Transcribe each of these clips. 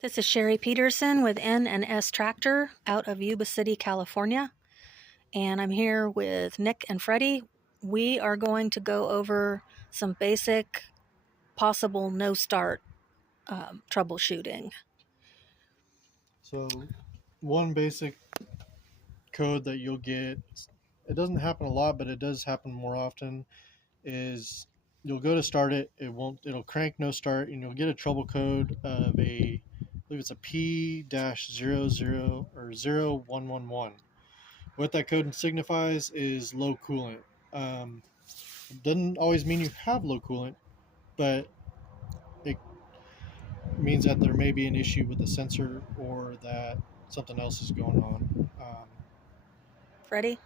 This is Sherry Peterson with N&S Tractor out of Yuba City, California. And I'm here with Nick and Freddie. We are going to go over some basic possible no-start troubleshooting. So one basic code that you'll get, it doesn't happen a lot, but it does happen more often, is you'll go to start it, it'll crank no start, and you'll get a trouble code of I believe it's a P-00 or 0111. What that code signifies is low coolant. It doesn't always mean you have low coolant, but it means that there may be an issue with the sensor or that something else is going on. Freddie?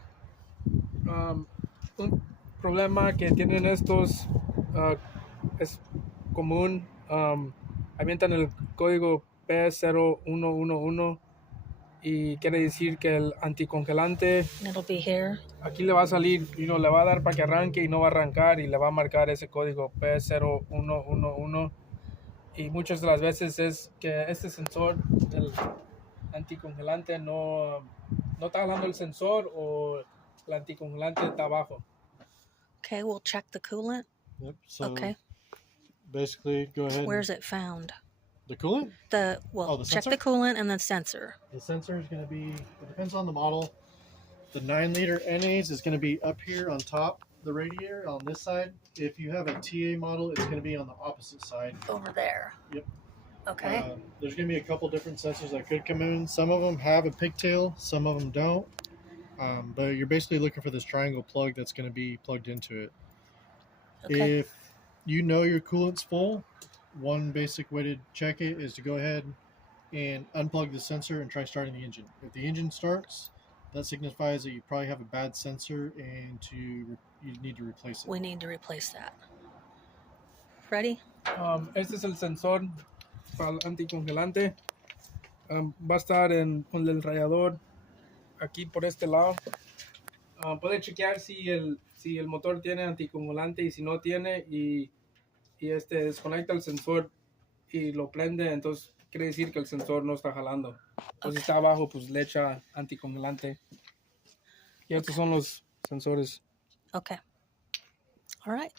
Un problema que tienen estos es común. Avientan el código P0111 y quiere decir que el anticongelante It'll be here. aquí le va a salir y le va a dar para que arranque y no va a arrancar y le va a marcar ese código P0111 y muchas de las veces es que este sensor del anticongelante no está jalando el sensor o el anticongelante está abajo. Okay, we'll check the coolant. Yep. So Okay. basically, go ahead. Where's it found? The coolant? The check sensor? the coolant and the sensor. The sensor is going to be, it depends on the model. The 9-liter NAs is going to be up here on top the radiator on this side. If you have a TA model, it's going to be on the opposite side. Over there. Yep. Okay. There's going to be a couple different sensors that could come in. Some of them have a pigtail, some of them don't. But you're basically looking for this triangle plug that's going to be plugged into it. Okay. If you know your coolant's full, one basic way to check it is to go ahead and unplug the sensor and try starting the engine. If the engine starts, that signifies that you probably have a bad sensor and you need to replace it. We need to replace that. Freddie? Este es el sensor para el anticongelante. Va a estar en el radiador aquí por este lado. Puede chequear si el motor tiene anticongelante y si no tiene y desconecta el sensor y lo prende, entonces quiere decir que el sensor no está jalando. Pues si está abajo, pues le echa anticongelante. Y estos son los sensores. Okay. All right.